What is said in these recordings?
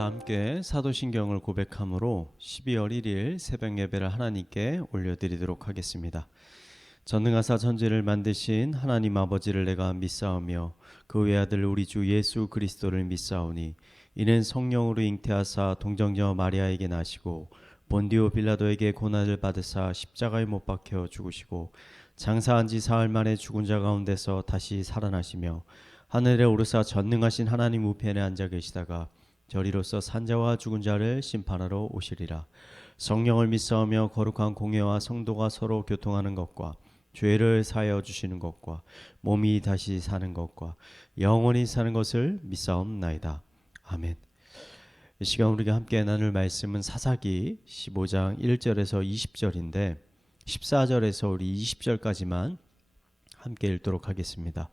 다 함께 사도신경을 고백함으로 12월 1일 새벽 예배를 하나님께 올려드리도록 하겠습니다. 전능하사 천지를 만드신 하나님 아버지를 내가 믿사오며 그 외아들 우리 주 예수 그리스도를 믿사오니 이는 성령으로 잉태하사 동정녀 마리아에게 나시고 본디오 빌라도에게 고난을 받으사 십자가에 못 박혀 죽으시고 장사한 지 사흘 만에 죽은 자 가운데서 다시 살아나시며 하늘에 오르사 전능하신 하나님 우편에 앉아 계시다가 저리로서 산자와 죽은 자를 심판하러 오시리라. 성령을 믿사오며 거룩한 공회와 성도가 서로 교통하는 것과 죄를 사하여 주시는 것과 몸이 다시 사는 것과 영원히 사는 것을 믿사옵나이다. 아멘. 이 시간 우리가 함께 나눌 말씀은 사사기 15장 1절에서 20절인데 14절에서 우리 20절까지만 함께 읽도록 하겠습니다.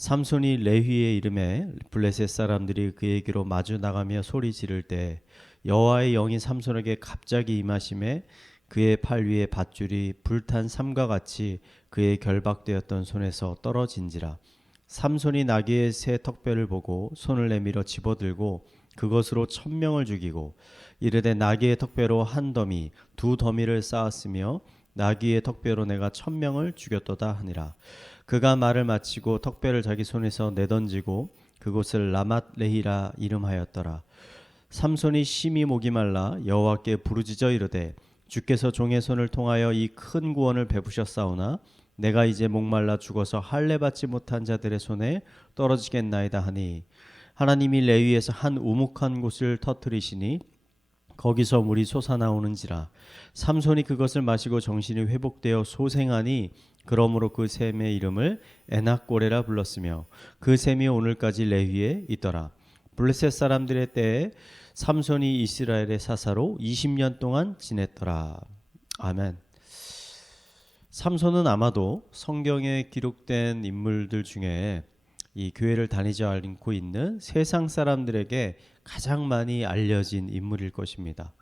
삼손이 레위의 이름에 블레셋 사람들이 그에게로 마주 나가며 소리 지를 때 여호와의 영이 삼손에게 갑자기 임하심에 그의 팔 위에 밧줄이 불탄 삼과 같이 그의 결박되었던 손에서 떨어진지라. 삼손이 나귀의 새 턱뼈를 보고 손을 내밀어 집어들고 그것으로 1000명을 죽이고 이르되 나귀의 턱뼈로 한 더미 두 더미를 쌓았으며 나귀의 턱뼈로 내가 1000명을 죽였도다 하니라. 그가 말을 마치고 턱뼈를 자기 손에서 내던지고 그곳을 라맛레히라 이름하였더라. 삼손이 심히 목이 말라 여호와께 부르짖어 이르되 주께서 종의 손을 통하여 이 큰 구원을 베푸셨사오나 내가 이제 목말라 죽어서 할례 받지 못한 자들의 손에 떨어지겠나이다 하니 하나님이 레위에서 한 우묵한 곳을 터뜨리시니 거기서 물이 솟아나오는지라. 삼손이 그것을 마시고 정신이 회복되어 소생하니 그러므로 그 샘의 이름을 에낙고레라 불렀으며 그 샘이 오늘까지 레위에 있더라. 블레셋 사람들의 때에 삼손이 이스라엘의 사사로 20년 동안 지냈더라. 아멘. 삼손은 아마도 성경에 기록된 인물들 중에 이 교회를 다니지 않고 있는 세상 사람들에게 가장 많이 알려진 인물일 것입니다.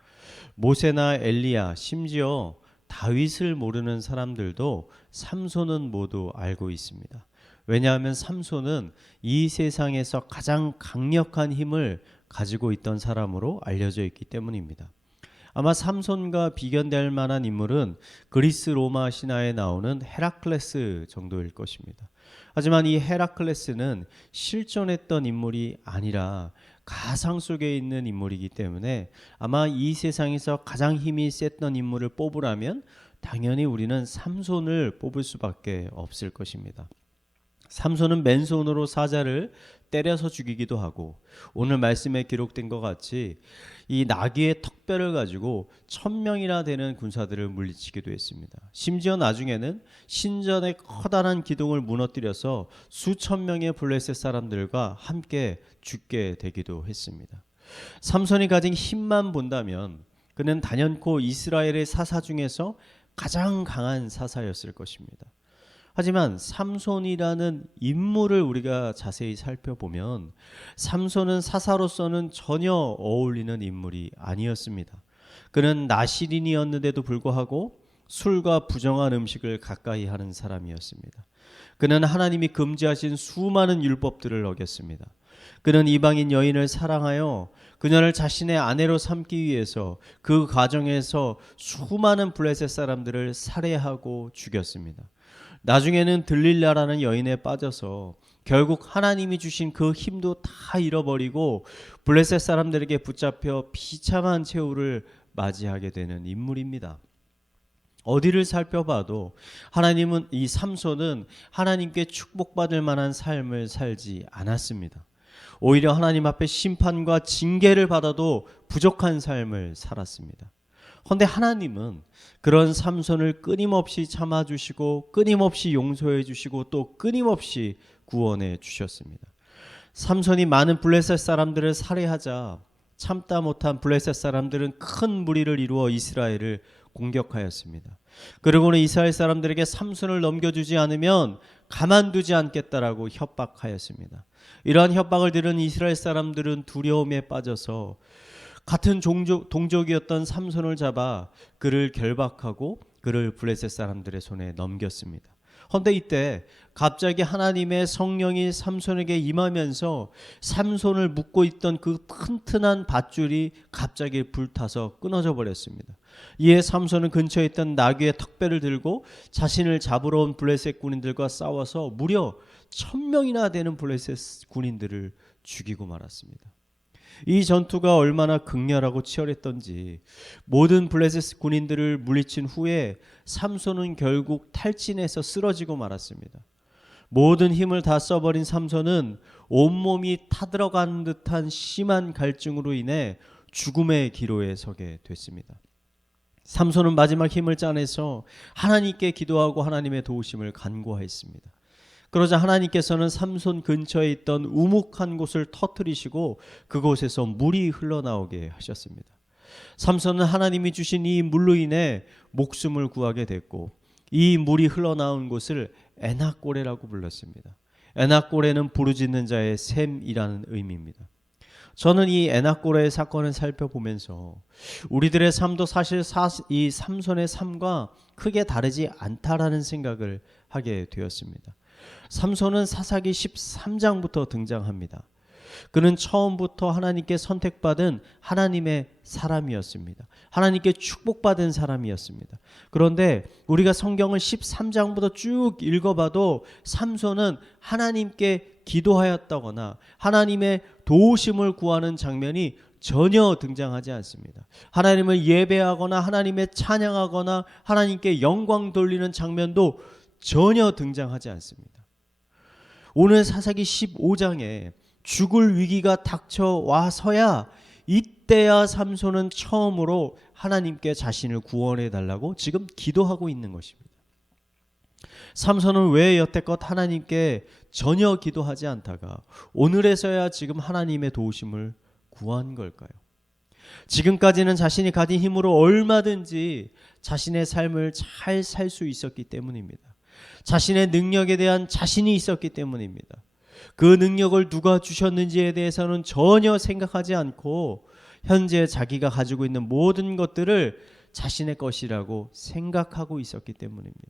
모세나 엘리야, 심지어 다윗을 모르는 사람들도 삼손은 모두 알고 있습니다. 왜냐하면 삼손은 이 세상에서 가장 강력한 힘을 가지고 있던 사람으로 알려져 있기 때문입니다. 아마 삼손과 비견될 만한 인물은 그리스 로마 신화에 나오는 헤라클레스 정도일 것입니다. 하지만 이 헤라클레스는 실존했던 인물이 아니라 가상 속에 있는 인물이기 때문에 아마 이 세상에서 가장 힘이 셌던 인물을 뽑으라면 당연히 우리는 삼손을 뽑을 수밖에 없을 것입니다. 삼손은 맨손으로 사자를 때려서 죽이기도 하고 오늘 말씀에 기록된 것 같이 이 나귀의 턱뼈를 가지고 1000명이나 되는 군사들을 물리치기도 했습니다. 심지어 나중에는 신전의 커다란 기둥을 무너뜨려서 수천 명의 블레셋 사람들과 함께 죽게 되기도 했습니다. 삼손이 가진 힘만 본다면 그는 단연코 이스라엘의 사사 중에서 가장 강한 사사였을 것입니다. 하지만 삼손이라는 인물을 우리가 자세히 살펴보면 삼손은 사사로서는 전혀 어울리는 인물이 아니었습니다. 그는 나시린이었는데도 불구하고 술과 부정한 음식을 가까이 하는 사람이었습니다. 그는 하나님이 금지하신 수많은 율법들을 어겼습니다. 그는 이방인 여인을 사랑하여 그녀를 자신의 아내로 삼기 위해서 그 과정에서 수많은 블레셋 사람들을 살해하고 죽였습니다. 나중에는 들릴라라는 여인에 빠져서 결국 하나님이 주신 그 힘도 다 잃어버리고 블레셋 사람들에게 붙잡혀 비참한 최후를 맞이하게 되는 인물입니다. 어디를 살펴봐도 하나님은 이 삼손은 하나님께 축복받을 만한 삶을 살지 않았습니다. 오히려 하나님 앞에 심판과 징계를 받아도 부족한 삶을 살았습니다. 그런데 하나님은 그런 삼손을 끊임없이 참아주시고 끊임없이 용서해 주시고 또 끊임없이 구원해 주셨습니다. 삼손이 많은 블레셋 사람들을 살해하자 참다 못한 블레셋 사람들은 큰 무리를 이루어 이스라엘을 공격하였습니다. 그리고는 이스라엘 사람들에게 삼손을 넘겨주지 않으면 가만두지 않겠다라고 협박하였습니다. 이러한 협박을 들은 이스라엘 사람들은 두려움에 빠져서 같은 동족이었던 삼손을 잡아 그를 결박하고 그를 블레셋 사람들의 손에 넘겼습니다. 헌데 이때 갑자기 하나님의 성령이 삼손에게 임하면서 삼손을 묶고 있던 그 튼튼한 밧줄이 갑자기 불타서 끊어져 버렸습니다. 이에 삼손은 근처에 있던 나귀의 턱배를 들고 자신을 잡으러 온 블레셋 군인들과 싸워서 무려 1000명이나 되는 블레셋 군인들을 죽이고 말았습니다. 이 전투가 얼마나 극렬하고 치열했던지 모든 블레셋 군인들을 물리친 후에 삼손은 결국 탈진해서 쓰러지고 말았습니다. 모든 힘을 다 써버린 삼손은 온몸이 타들어간 듯한 심한 갈증으로 인해 죽음의 기로에 서게 됐습니다. 삼손은 마지막 힘을 짜내서 하나님께 기도하고 하나님의 도우심을 간구하였습니다. 그러자 하나님께서는 삼손 근처에 있던 우묵한 곳을 터뜨리시고 그곳에서 물이 흘러나오게 하셨습니다. 삼손은 하나님이 주신 이 물로 인해 목숨을 구하게 됐고 이 물이 흘러나온 곳을 에낙고레라고 불렀습니다. 에낙고레는 부르짖는 자의 샘이라는 의미입니다. 저는 이 에낙고레의 사건을 살펴보면서 우리들의 삶도 사실 이 삼손의 삶과 크게 다르지 않다라는 생각을 하게 되었습니다. 삼손은 사사기 13장부터 등장합니다. 그는 처음부터 하나님께 선택받은 하나님의 사람이었습니다. 하나님께 축복받은 사람이었습니다. 그런데 우리가 성경을 13장부터 쭉 읽어봐도 삼손은 하나님께 기도하였다거나 하나님의 도우심을 구하는 장면이 전혀 등장하지 않습니다. 하나님을 예배하거나 하나님의 찬양하거나 하나님께 영광 돌리는 장면도 전혀 등장하지 않습니다. 오늘 사사기 15장에 죽을 위기가 닥쳐와서야 이때야 삼손은 처음으로 하나님께 자신을 구원해 달라고 지금 기도하고 있는 것입니다. 삼손은 왜 여태껏 하나님께 전혀 기도하지 않다가 오늘에서야 지금 하나님의 도우심을 구한 걸까요? 지금까지는 자신이 가진 힘으로 얼마든지 자신의 삶을 잘 살 수 있었기 때문입니다. 자신의 능력에 대한 자신이 있었기 때문입니다. 그 능력을 누가 주셨는지에 대해서는 전혀 생각하지 않고 현재 자기가 가지고 있는 모든 것들을 자신의 것이라고 생각하고 있었기 때문입니다.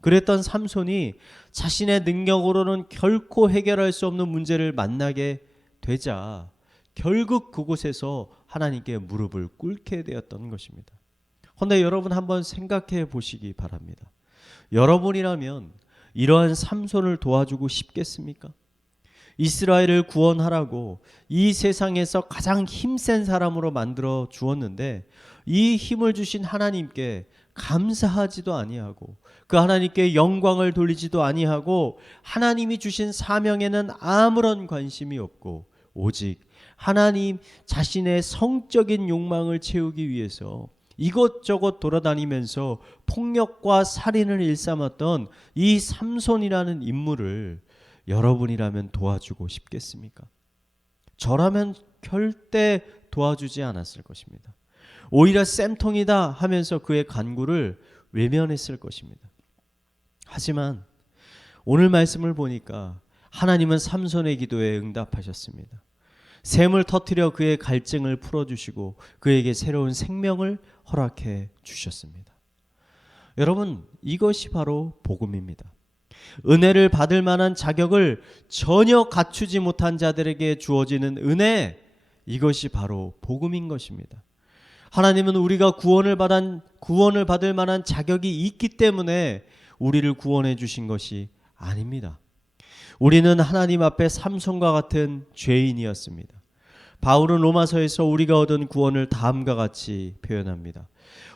그랬던 삼손이 자신의 능력으로는 결코 해결할 수 없는 문제를 만나게 되자 결국 그곳에서 하나님께 무릎을 꿇게 되었던 것입니다. 그런데 여러분 한번 생각해 보시기 바랍니다. 여러분이라면 이러한 삼손을 도와주고 싶겠습니까? 이스라엘을 구원하라고 이 세상에서 가장 힘센 사람으로 만들어 주었는데 이 힘을 주신 하나님께 감사하지도 아니하고 그 하나님께 영광을 돌리지도 아니하고 하나님이 주신 사명에는 아무런 관심이 없고 오직 하나님 자신의 성적인 욕망을 채우기 위해서 이것저것 돌아다니면서 폭력과 살인을 일삼았던 이 삼손이라는 인물을 여러분이라면 도와주고 싶겠습니까? 저라면 절대 도와주지 않았을 것입니다. 오히려 쌤통이다 하면서 그의 간구를 외면했을 것입니다. 하지만 오늘 말씀을 보니까 하나님은 삼손의 기도에 응답하셨습니다. 샘을 터뜨려 그의 갈증을 풀어주시고 그에게 새로운 생명을 허락해 주셨습니다. 여러분, 이것이 바로 복음입니다. 은혜를 받을 만한 자격을 전혀 갖추지 못한 자들에게 주어지는 은혜, 이것이 바로 복음인 것입니다. 하나님은 우리가 구원을 받을 만한 자격이 있기 때문에 우리를 구원해 주신 것이 아닙니다. 우리는 하나님 앞에 삼손과 같은 죄인이었습니다. 바울은 로마서에서 우리가 얻은 구원을 다음과 같이 표현합니다.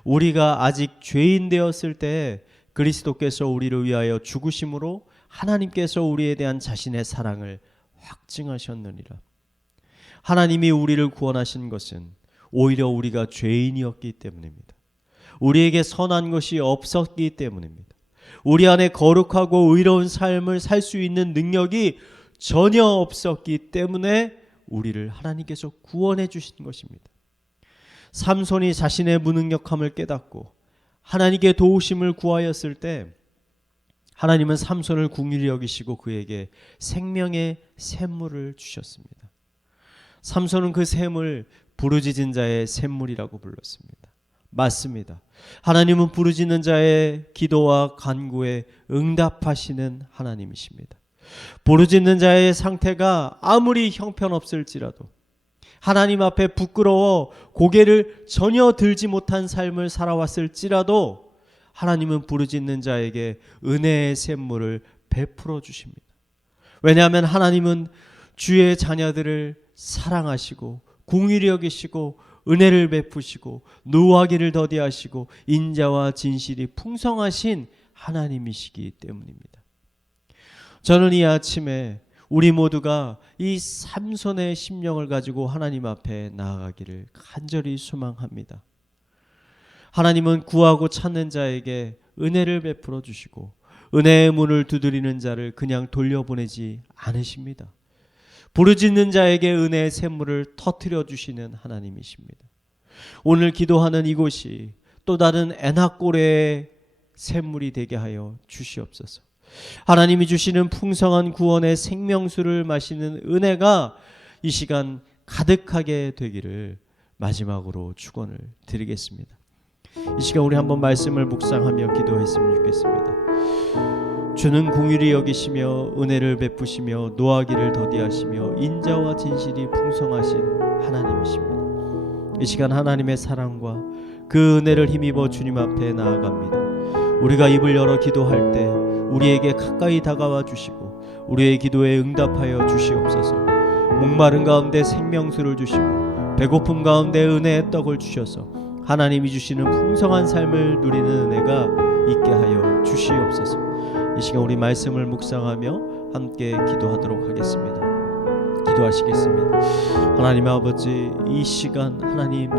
우리가 아직 죄인 되었을 때 그리스도께서 우리를 위하여 죽으심으로 하나님께서 우리에 대한 자신의 사랑을 확증하셨느니라. 하나님이 우리를 구원하신 것은 오히려 우리가 죄인이었기 때문입니다. 우리에게 선한 것이 없었기 때문입니다. 우리 안에 거룩하고 의로운 삶을 살 수 있는 능력이 전혀 없었기 때문에 우리를 하나님께서 구원해 주신 것입니다. 삼손이 자신의 무능력함을 깨닫고 하나님께 도우심을 구하였을 때 하나님은 삼손을 긍휼히 여기시고 그에게 생명의 샘물을 주셨습니다. 삼손은 그 샘을 부르짖은 자의 샘물이라고 불렀습니다. 맞습니다. 하나님은 부르짖는 자의 기도와 간구에 응답하시는 하나님이십니다. 부르짖는 자의 상태가 아무리 형편없을지라도, 하나님 앞에 부끄러워 고개를 전혀 들지 못한 삶을 살아왔을지라도 하나님은 부르짖는 자에게 은혜의 샘물을 베풀어 주십니다. 왜냐하면 하나님은 주의 자녀들을 사랑하시고 공의를 여기시고 은혜를 베푸시고 노하기를 더디하시고 인자와 진실이 풍성하신 하나님이시기 때문입니다. 저는 이 아침에 우리 모두가 이 삼손의 심령을 가지고 하나님 앞에 나아가기를 간절히 소망합니다. 하나님은 구하고 찾는 자에게 은혜를 베풀어 주시고 은혜의 문을 두드리는 자를 그냥 돌려보내지 않으십니다. 부르짖는 자에게 은혜의 샘물을 터뜨려 주시는 하나님이십니다. 오늘 기도하는 이곳이 또 다른 에나꼬레의 샘물이 되게 하여 주시옵소서. 하나님이 주시는 풍성한 구원의 생명수를 마시는 은혜가 이 시간 가득하게 되기를 마지막으로 축원을 드리겠습니다. 이 시간 우리 한번 말씀을 묵상하며 기도했으면 좋겠습니다. 주는 공의를 여기시며 은혜를 베푸시며 노하기를 더디하시며 인자와 진실이 풍성하신 하나님이십니다. 이 시간 하나님의 사랑과 그 은혜를 힘입어 주님 앞에 나아갑니다. 우리가 입을 열어 기도할 때 우리에게 가까이 다가와 주시고 우리의 기도에 응답하여 주시옵소서. 목마른 가운데 생명수를 주시고 배고픔 가운데 은혜의 떡을 주셔서 하나님이 주시는 풍성한 삶을 누리는 은혜가 있게 하여 주시옵소서. 이 시간 우리 말씀을 묵상하며 함께 기도하도록 하겠습니다. 기도하시겠습니다. 하나님 아버지, 이 시간 하나님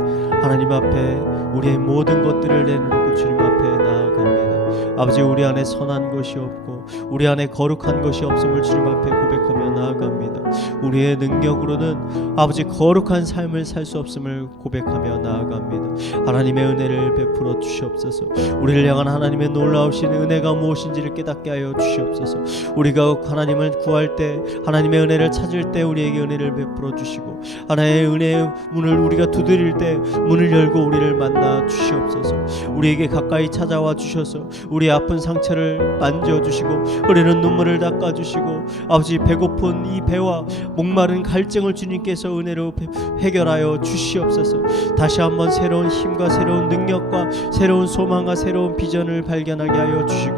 앞에 우리의 모든 것들을 내놓고 주님 앞에 나아갑니다. 아버지, 우리 안에 선한 것이 없고 우리 안에 거룩한 것이 없음을 주님 앞에 고백하며 나아갑니다. 우리의 능력으로는 아버지 거룩한 삶을 살 수 없음을 고백하며 나아갑니다. 하나님의 은혜를 베풀어 주시옵소서. 우리를 향한 하나님의 놀라우신 은혜가 무엇인지를 깨닫게 하여 주시옵소서. 우리가 하나님을 구할 때, 하나님의 은혜를 찾을 때 우리에게 은혜를 베풀어 주시고 하나님의 은혜의 문을 우리가 두드릴 때 문을 열고 우리를 만나 주시옵소서. 우리에게 가까이 찾아와 주셔서 우리의 아픈 상처를 만져주시고 흐르는 눈물을 닦아주시고 아버지 배고픈 이 배와 목마른 갈증을 주님께서 은혜로 해결하여 주시옵소서. 다시 한번 새로운 힘과 새로운 능력과 새로운 소망과 새로운 비전을 발견하게 하여 주시고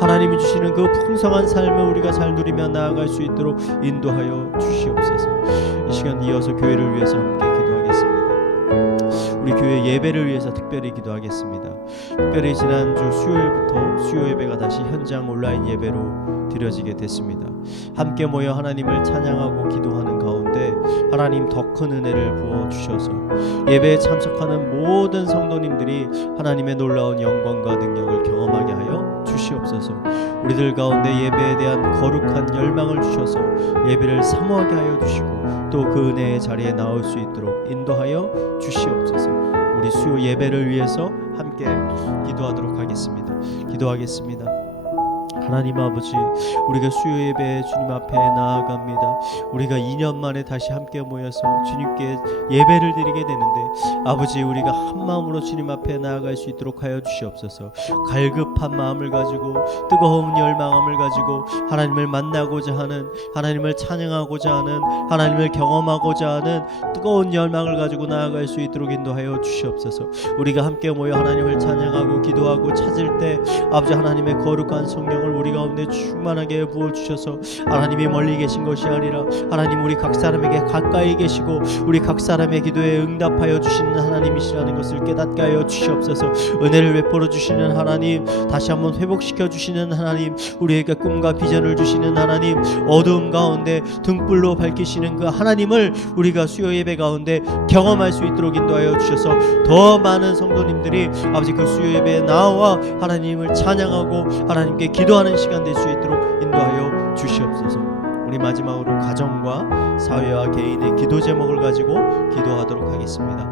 하나님이 주시는 그 풍성한 삶을 우리가 잘 누리며 나아갈 수 있도록 인도하여 주시옵소서. 이 시간 이어서 교회를 위해서 함께 기도하겠습니다. 우리 교회 예배를 위해서 특별히 기도하겠습니다. 특별히 지난주 수요일부터 수요 예배가 다시 현장 온라인 예배로 드려지게 됐습니다. 함께 모여 하나님을 찬양하고 기도하는 가운데 하나님 더 큰 은혜를 부어주셔서 예배에 참석하는 모든 성도님들이 하나님의 놀라운 영광과 능력을 경험하게 하여 주시옵소서. 우리들 가운데 예배에 대한 거룩한 열망을 주셔서 예배를 사모하게 하여 주시고 또 그 은혜의 자리에 나올 수 있도록 인도하여 주시옵소서. 우리 수요 예배를 위해서 함께 기도하도록 하겠습니다. 기도하겠습니다. 하나님 아버지, 우리가 수요 예배 주님 앞에 나아갑니다. 우리가 2년 만에 다시 함께 모여서 주님께 예배를 드리게 되는데 아버지, 우리가 한 마음으로 주님 앞에 나아갈 수 있도록 하여 주시옵소서. 갈급한 마음을 가지고 뜨거운 열망함을 가지고 하나님을 만나고자 하는, 하나님을 찬양하고자 하는, 하나님을 경험하고자 하는 뜨거운 열망을 가지고 나아갈 수 있도록 인도하여 주시옵소서. 우리가 함께 모여 하나님을 찬양하고 기도하고 찾을 때 아버지 하나님의 거룩한 성령을 우리 가운데 충만하게 부어주셔서 하나님이 멀리 계신 것이 아니라 하나님 우리 각 사람에게 가까이 계시고 우리 각 사람의 기도에 응답하여 주시는 하나님이시라는 것을 깨닫게 하여 주시옵소서. 은혜를 베풀어 주시는 하나님, 다시 한번 회복시켜 주시는 하나님, 우리에게 꿈과 비전을 주시는 하나님, 어두움 가운데 등불로 밝히시는 그 하나님을 우리가 수요 예배 가운데 경험할 수 있도록 인도하여 주셔서 더 많은 성도님들이 아버지 그 수요 예배에 나와 하나님을 찬양하고 하나님께 기도하는 시간 될 수 있도록 인도하여 주시옵소서. 우리 마지막으로 가정과 사회와 개인의 기도 제목을 가지고 기도하도록 하겠습니다.